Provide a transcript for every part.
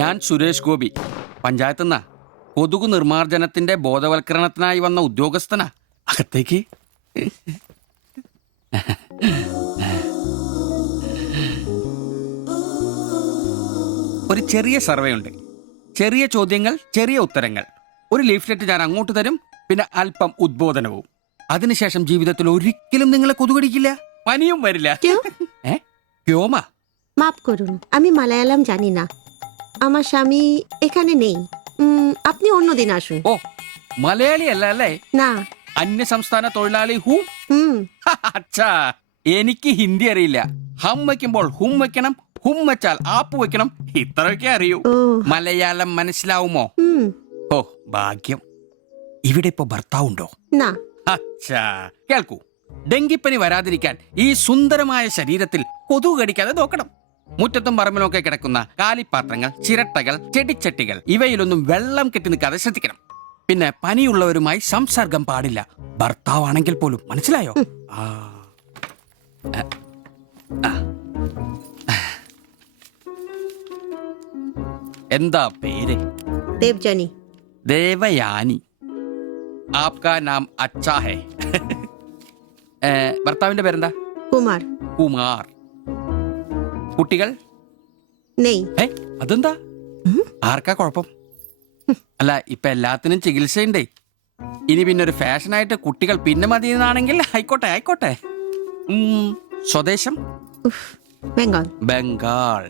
ഞാൻ സുരേഷ് ഗോപി, പഞ്ചായത്ത് നിന്നാ. കൊതുകു നിർമ്മാർജ്ജനത്തിന്റെ ബോധവൽക്കരണത്തിനായി വന്ന ഉദ്യോഗസ്ഥനാ. അകത്തേക്ക്. ഒരു ചെറിയ സർവേ ഉണ്ട്. ചെറിയ ചോദ്യങ്ങൾ, ചെറിയ ഉത്തരങ്ങൾ. ഒരു ലീഫ്ലെറ്റ് ഞാൻ അങ്ങോട്ട് തരും, പിന്നെ അല്പം ഉദ്ബോധനവും. അതിനുശേഷം ജീവിതത്തിൽ ഒരിക്കലും നിങ്ങളെ കൊതുകടിക്കില്ല, പനിയും വരില്ല. ക്യോമാ? মাফ করুন, আমি মালায়ালাম জানি না। আমার স্বামী এখানে নেই। আপনি অন্যদিন আসুন। ഓ, മലയാളി അല്ല അല്ലേ? না। അന്യ സംസ്ഥാന തൊഴിലാളി ഹൂ? হুম। അച്ഛാ, എനിക്ക് ഹിന്ദി അറിയില്ല. ഹം വയ്ക്കുമ്പോൾ ഹും വെക്കണം, ഹും വെച്ചാൽ ആപ്പ് വെക്കണം. ഇത്രയൊക്കെ അറിയൂ. ഓ. മലയാളം മനസ്സിലാവുമോ? হুম। ഓ, ഭാഗ്യം. ഇവിടെ ഇപ്പൊ ഭർത്താവുണ്ടോ? না। അച്ഛാ, കേൾക്കൂ. ഡെങ്കിപ്പനി വരാതിരിക്കാൻ ഈ സുന്ദരമായ ശരീരത്തിൽ കൊതുക് കടിക്കാതെ നോക്കണം. മുറ്റത്തും പറമ്പിലൊക്കെ കിടക്കുന്ന കാലിപ്പാത്രങ്ങൾ, ചിരട്ടകൾ, ചെടിച്ചട്ടികൾ ഇവയിലൊന്നും വെള്ളം കെട്ടി നിൽക്കാതെ ശ്രദ്ധിക്കണം. പിന്നെ പനിയുള്ളവരുമായി സംസർഗം പാടില്ല, ഭർത്താവാണെങ്കിൽ പോലും. മനസ്സിലായോ? എന്താ പേര്? দেবজানি। ദേവയാനി. ആപ്കാ നാം അച്ഛാ ഹേ. ഭർത്താവിന്റെ പേരെന്താ? কুমার। കുമാർ. കുട്ടികൾ? নেই। അതെന്താ? ആർക്കാ കുഴപ്പം? അല്ല, ഇപ്പൊ എല്ലാത്തിനും ചികിത്സയുണ്ടേ. ഇനി പിന്നെ ഒരു ഫാഷനായിട്ട് കുട്ടികൾ പിന്നെ മതിയെന്നാണെങ്കിൽ ആയിക്കോട്ടെ ആയിക്കോട്ടെ. സ്വദേശം? ബംഗാൾ. ബംഗാൾ.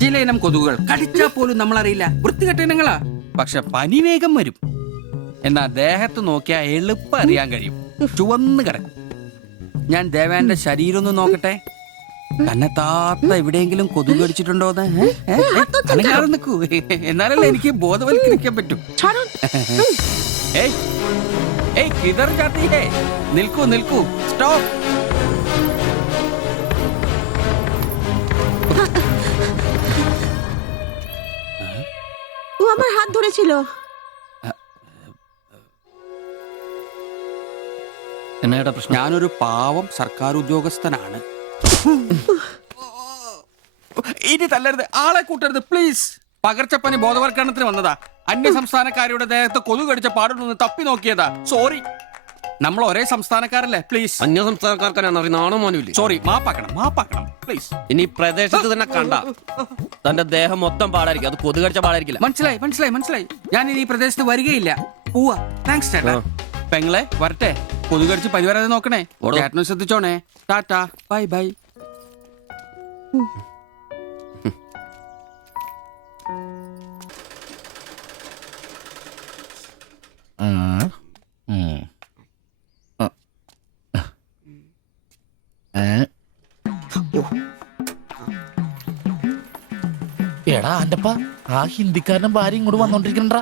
ചില ഇനം കൊതുകുകൾ കടിച്ചാൽ പോലും നമ്മളറിയില്ല, വൃത്തികെട്ട ഇനങ്ങളാ. പക്ഷെ പനി വേഗം വരും. എന്നാ ദേഹത്ത് നോക്കിയാൽ എളുപ്പം അറിയാൻ കഴിയും, ചുവന്ന് കിടക്കും. ഞാൻ ദേവാന്റെ ശരീരം ഒന്ന് നോക്കട്ടെ. കന്നത്താത്ത എവിടെയെങ്കിലും കൊതുക് കടിച്ചിട്ടുണ്ടോന്ന്? അനങ്ങാതെ നിൽക്കൂ, എന്നാലല്ലേ എനിക്ക് ബോധവൽക്കരിക്കാൻ പറ്റും. ഏയ് ഏയ്, കിതർ ജാത്തി ഹേ. നിൽക്കൂ നിൽക്കൂ, സ്റ്റോപ്പ്. ও আমার হাত ধরেছিল। എന്നേടാ പ്രശ്നം? ഞാനൊരു പാവം സർക്കാർ ഉദ്യോഗസ്ഥനാണ്. ഇനി തല്ലരുത്, ആളെ കൂട്ടരുത് പ്ലീസ്. പകർച്ചപ്പനി ബോധവൽക്കരണത്തിന് വന്നതാ. അന്യ സംസ്ഥാനക്കാരുടെ ദേഹത്ത് കൊതുക് കടിച്ച പാടുണ്ടെന്ന് തപ്പി നോക്കിയതാ. സോറി, നമ്മൾ ഒരേ സംസ്ഥാനക്കാരല്ലേ, പ്ലീസ്. അന്യ സംസ്ഥാനക്കാർക്കാണ് നാണോ മാനുമില്ലേ? സോറി, മാപ്പാക്കണം പ്ലീസ്. ഇനി പ്രദേശത്ത് തന്നെ കണ്ട തന്റെ ദേഹം മൊത്തം പാടായിരിക്കും, അത് കൊതുക് കടിച്ച പാടായിരിക്കില്ല. മനസ്സിലായി. ഞാൻ ഇനി ഈ പ്രദേശത്ത് വരികയില്ല. പോവാ. താങ്ക്സ് ചേട്ടാ. പെങ്ങളെ വരട്ടെ. കൊതുക് കടിച്ച് പനി വരാതെ നോക്കണേ. ചേട്ടനും ശ്രദ്ധിച്ചോണേ. Tata, bye bye. എടാ ആന്റപ്പ, ആ ഹിന്ദിക്കാരനും ഭാര്യ ഇങ്ങോട്ട് വന്നോണ്ടിരിക്കണ്ടാ.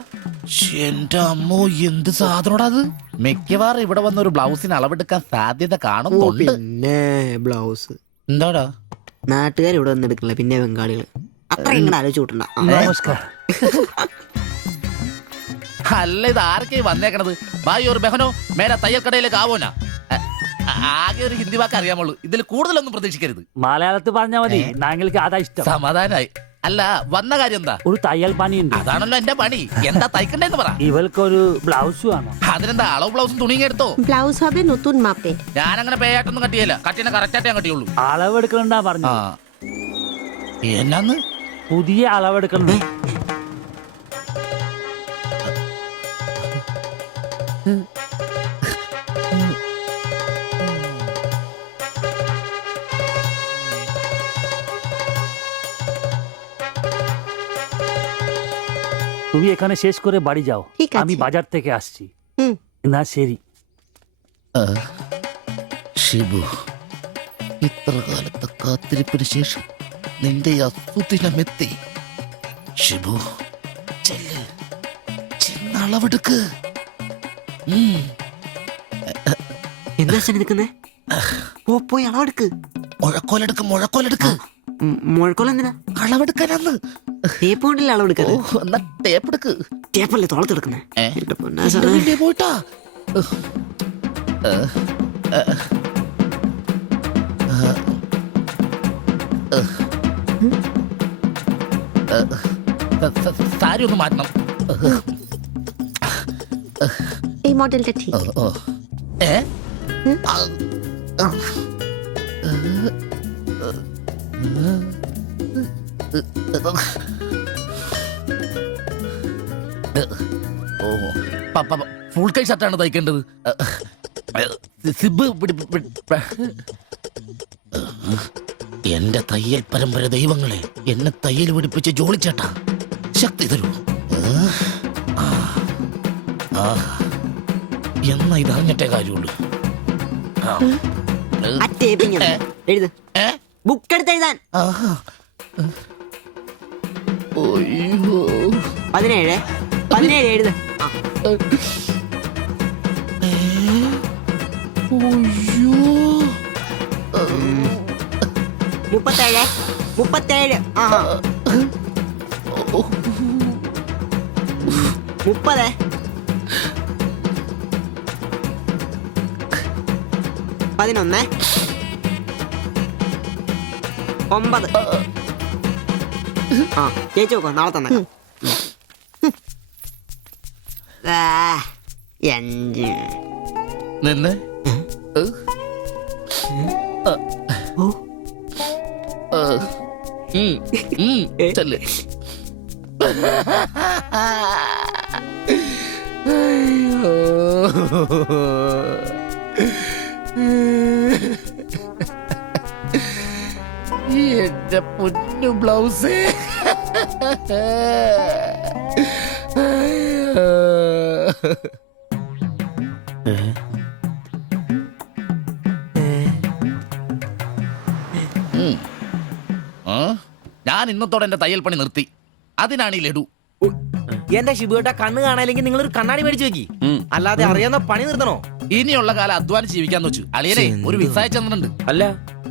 എന്റെ അമ്മോ, എന്ത് സാധനോടാ അത്. മിക്കവാറും ഇവിടെ വന്ന ഒരു ബ്ലൗസിന് അളവെടുക്കാൻ സാധ്യത കാണുന്നുണ്ട്. പിന്നെ ബ്ലൗസ് എന്താടാ? നാട്ടുകാർ ഇവിടെ വന്നെടുക്കില്ല, പിന്നെ ബംഗാളികൾ. അത്ര ഇങ്ങനെ ആലോചിച്ച് കൂട്ടണ്ട. നമസ്കാരം. അല്ല, ഇത് ആരൊക്കെയാ വന്നേക്കണത്? ഭായി ഒരു ബഹനോ മേലെ തയ്യൽ കടയിലേക്ക് ആവോനാ. ആകെ ഒരു ഹിന്ദി വാക്ക് അറിയാമുള്ളൂ, ഇതിൽ കൂടുതലൊന്നും പ്രതീക്ഷിക്കരുത്. മലയാളത്തിൽ പറഞ്ഞാൽ മതി, ഞങ്ങൾക്ക് അതാ ഇഷ്ടം. സമാധാനായി. അല്ല, വന്ന കാര്യം എന്താ? ഒരു തയ്യൽ പണിയുണ്ട്. അതാണല്ലോ എന്റെ പണി. എന്താ തയ്ക്കണ്ടേന്ന് പറ. ഇവൾക്കൊരു ബ്ലൗസ് വേണം. അതിനെന്താ അളവ് ബ്ലൗസും തുണിയും എടുത്തോ? ব্লাউজ হবে নতুন মাপে। ഞാനങ്ങനെ പേയായിട്ടൊന്നും കട്ടിയല്ല, കട്ടിനെ കറക്റ്റായിട്ട് ഞാൻ കട്ടിയുള്ളൂ. അളവെടുക്കണ്ടാ പറഞ്ഞു. എന്നാന്ന്? പുതിയ അളവെടുക്കണം. তুমি এখানে শেষ করে বাড়ি যাও, ঠিক আছে। আমি বাজার থেকে আসছি। হুম। না ശരി. ഷിബു, ഇത്ര കാലത്തെ കാത്തിരിപ്പിന് ശേഷം നിന്റെ അസുദിനമെത്തി. ഷിബു, ചെന്നളവെടുക്ക്. എന്താ അച്ഛൻ നിൽക്കുന്നേ? ഓ പോയി അളവെടുക്ക്. മുഴക്കോലെടുക്ക്. മുഴക്കോല എന്തിനാ? അളവെടുക്കാനാന്ന്. ടേപ്പ് കൊണ്ടല്ലേ അളവെടുക്കാൻ? എന്നാ ടേപ്പ് എടുക്ക്. ടേപ്പല്ലേ തോളത്തെടുക്കുന്നേ? ഏ? എന്റെ പൊന്നാശാനെ. വലിയ പോയിട്ടാ. സാരി ഒന്ന് മാറ്റണം. এই মডেলটা ঠিক। ഏ? ഓ ഫുൾ കൈ ഷർട്ടാണ് തയ്ക്കേണ്ടത്. സിബ് എന്റെ തയ്യൽ പരമ്പര ദൈവങ്ങളെ, എന്നെ തയ്യൽ പിടിപ്പിച്ച് ജോളിച്ചേട്ടാ ശക്തി തരൂ. എന്നാ ഇതറിഞ്ഞിട്ടേ കാര്യമുള്ളൂ. ആ ടേപ്പിങ് എഴുത്. ബുക്ക് എടുത്ത് എഴുതാൻ. 17 എഴുത്. 37. 30. 11. 9. ചേച്ചി നോക്കോ, നാളെ തന്നെ. 5. നിന്ന് ചെല്ല്. എന്റെ പൊന്നു ബ്ലൗസ്. ഞാൻ ഇന്നത്തോടെ എന്റെ തയ്യൽ പണി നിർത്തി. അതിനാണ് ഈ ലഡു. എന്റെ ശിബുവേട്ട കണ്ണ് കാണാനില്ലെങ്കിൽ നിങ്ങൾ ഒരു കണ്ണാടി മേടിച്ചു വെക്കി. അല്ലാതെ അറിയാവുന്ന പണി നിർത്തണോ? ഇനിയുള്ള കാലം അധ്വാനിച്ച് ജീവിക്കാന്ന് വെച്ചു. അളിയനെ ഒരു വിസായ ചെന്നിട്ടുണ്ട്. അല്ല,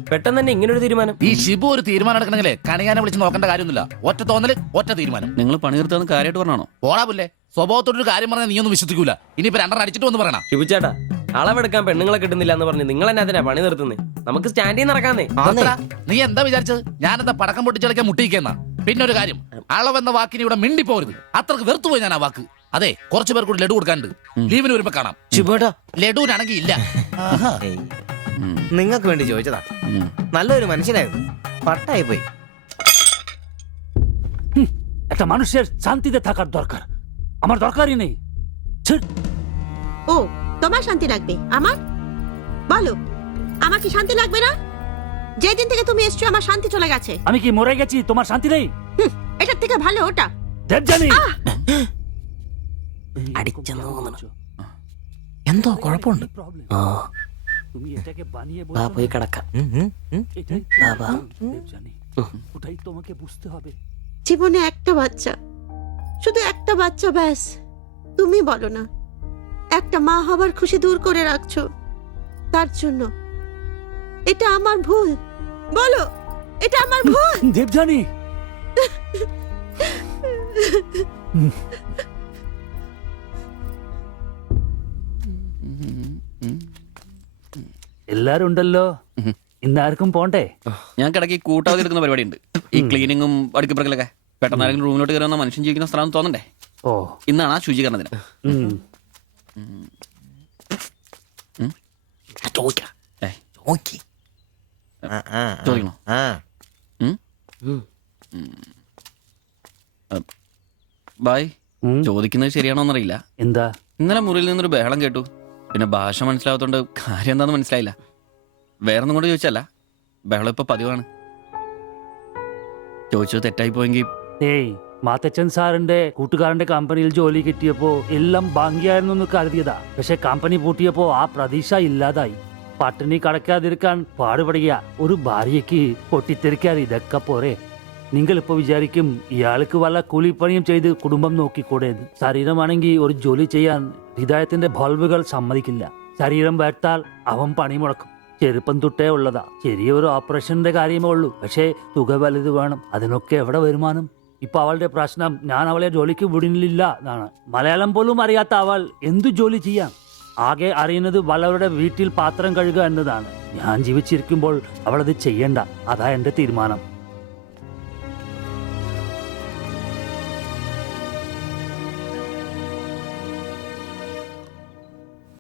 പെട്ടെന്ന് തന്നെ ഇങ്ങനെ ഒരു തീരുമാനം. ഈ ഷിബു ഒരു തീരുമാനം എടുക്കണമെങ്കിലേ കണിയാനെ വിളിച്ച് നോക്കേണ്ട കാര്യമൊന്നുമില്ല. ഒറ്റ തോന്നല്, ഒറ്റ തീരുമാനം. നിങ്ങൾ പണി നിർത്താന്ന് കാര്യമായിട്ട് പറഞ്ഞാണോ? പോടാ പുല്ലേ, സ്വഭാവത്തോടൊരു കാര്യം പറഞ്ഞാൽ നീ ഒന്നും വിശ്വസിക്കൂല. ഇനിയിപ്പോ 2 അടിച്ചിട്ട് വന്ന് പറയണം. ശിബുച്ചേട്ടാ, അളവെടുക്കാൻ പെണ്ണുങ്ങളെ കിട്ടുന്നില്ല എന്ന് പറഞ്ഞ് നിങ്ങൾ തന്നെ അതിനാ പണി നിർത്തുന്നേ. നമുക്ക് സ്റ്റാൻഡിൽ നടക്കാന്നേ. നീ എന്താ വിചാരിച്ചത്? ഞാനെന്താ പടക്കം പൊട്ടിച്ചളിക്കാൻ മുട്ടിയിക്കുന്ന? പിന്നെ ഒരു കാര്യം, അളവെന്ന വാക്കിന് ഇവിടെ മിണ്ടിപ്പോരുത്. അത്രക്ക് വെറുത്തുപോയി ഞാൻ ആ വാക്ക്. അതെ, കുറച്ചു പേർ കൂടി ലഡു കൊടുക്കാനുണ്ട്. ലീവിന് വരുമ്പോ കാണാം. ശിബുവേട്ടാ, ലഡുവിനാണെങ്കിൽ ഇല്ല. നിങ്ങൾക്ക് വേണ്ടി ചോദിച്ചതാ. നല്ലൊരു മനുഷ്യനായിരുന്നു, പട്ടായി പോയി. একটা মানুষের শান্তিতে থাকার দরকার, আমার দরকারই নেই। ও তোমার শান্তি লাগবে, আমার বলো, আমার কি শান্তি লাগবে না? যেদিন থেকে তুমি এসছো আমার শান্তি চলে গেছে। আমি কি মরে গেছি? তোমার শান্তি নেই? এটার থেকে ভালো ওটা। দেবজানি, അടിച്ചെന്ന് തോന്നുന്നു. എന്തോ കുഴപ്പമുണ്ട്. তুমি এটাকে বানিয়ে വാ പോയി കിടക്കാം. এটাই বাবা। দেবজানি, ওটাই তোমাকে বুঝতে হবে। জীবনে একটা বাচ্চা, শুধু একটা বাচ্চা, ব্যাস। তুমি বলো না, একটা মা হবার খুশি দূর করে রাখছো, তার জন্য এটা আমার ভুল? বলো, এটা আমার ভুল? দেবজানি, എല്ലാരും ഉണ്ടല്ലോ, ഇന്നാർക്കും പോണ്ടേ? ഞങ്ങൾക്ക് ഇടയ്ക്ക് കൂട്ടാതെ എടുക്കുന്ന പരിപാടി ഉണ്ട്. ഈ ക്ലീനിങ്ങും അടുക്കപ്പുറക്കലൊക്കെ. പെട്ടെന്ന് ആരെങ്കിലും റൂമിലോട്ട് കയറുന്ന മനുഷ്യൻ ജീവിക്കുന്ന സ്ഥലം തോന്നണ്ടേ? ഓ, ഇന്നാണ് ആ ശുചീകരണ ദിനം. ചോദിക്കണോ? ബായ്, ചോദിക്കുന്നത് ശരിയാണോന്നറിയില്ല. എന്താ? ഇന്നലെ മുറിയിൽ നിന്നൊരു ബഹളം കേട്ടു. പിന്നെ ഭാഷ മനസ്സിലാവാത്തോണ്ട് കാര്യം എന്താന്ന് മനസ്സിലായില്ല. വേറൊന്നും കൊണ്ട് ചോദിച്ചല്ല, ബഹളം ഇപ്പൊ പതിവാണ്. ചോദിച്ചത് തെറ്റായി പോയെങ്കിൽ. ഏയ്, മാത്തച്ചൻ സാറിന്റെ കൂട്ടുകാരന്റെ കമ്പനിയിൽ ജോലി കിട്ടിയപ്പോ എല്ലാം ഭംഗിയായിരുന്നു എന്ന് കരുതിയതാ. പക്ഷെ കമ്പനി പൂട്ടിയപ്പോ ആ പ്രതീക്ഷ ഇല്ലാതായി. പട്ടിണി കടക്കാതിരിക്കാൻ പാടുപെടുക. ഒരു ഭാര്യയ്ക്ക് പൊട്ടിത്തെറിക്കാൻ ഇതൊക്കെ പോരെ? നിങ്ങൾ ഇപ്പൊ വിചാരിക്കും ഇയാൾക്ക് വല്ല കൂലിപ്പണിയും ചെയ്ത് കുടുംബം നോക്കിക്കൂടെ? ശരീരമാണെങ്കിൽ ഒരു ജോലി ചെയ്യാൻ ഹൃദയത്തിന്റെ ബൾബുകൾ സമ്മതിക്കില്ല. ശരീരം വേർത്താൽ അവൻ പണി മുടക്കും. ചെറുപ്പം തൊട്ടേ ഉള്ളതാ. ചെറിയൊരു ഓപ്പറേഷന്റെ കാര്യമേ ഉള്ളൂ. പക്ഷേ തുക വലുത് വേണം. അതിനൊക്കെ എവിടെ വരുമാനം? ഇപ്പൊ അവളുടെ പ്രശ്നം ഞാൻ അവളെ ജോലിക്ക് വിടുന്നില്ല എന്നാണ്. മലയാളം പോലും അറിയാത്ത അവൾ എന്തു ജോലി ചെയ്യാം? ആകെ അറിയുന്നത് വളവരുടെ വീട്ടിൽ പാത്രം കഴുകുക എന്നതാണ്. ഞാൻ ജീവിച്ചിരിക്കുമ്പോൾ അവളത് ചെയ്യണ്ട. അതാ എന്റെ തീരുമാനം.